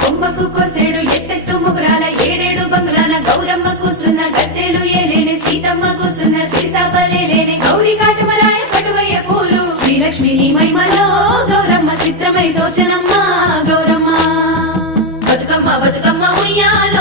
కొమ్మకు కోసేడు ఎత్తెత్తు ముగురాల ఏడేడు బంగ్లాన గౌరమ్మ కూసున్న గద్దెలు ఏలేని సీతమ్మ కూసున్న సిరిసాపలేని గౌరీ కాటమరాయ పటువయ్య పూలు శ్రీలక్ష్మి నీ మహిమలో గౌరమ్మ చిత్రమై దోచనమ్మ గౌరమ్మ బతుకమ్మ బతుకమ్మ ఉయ్యాల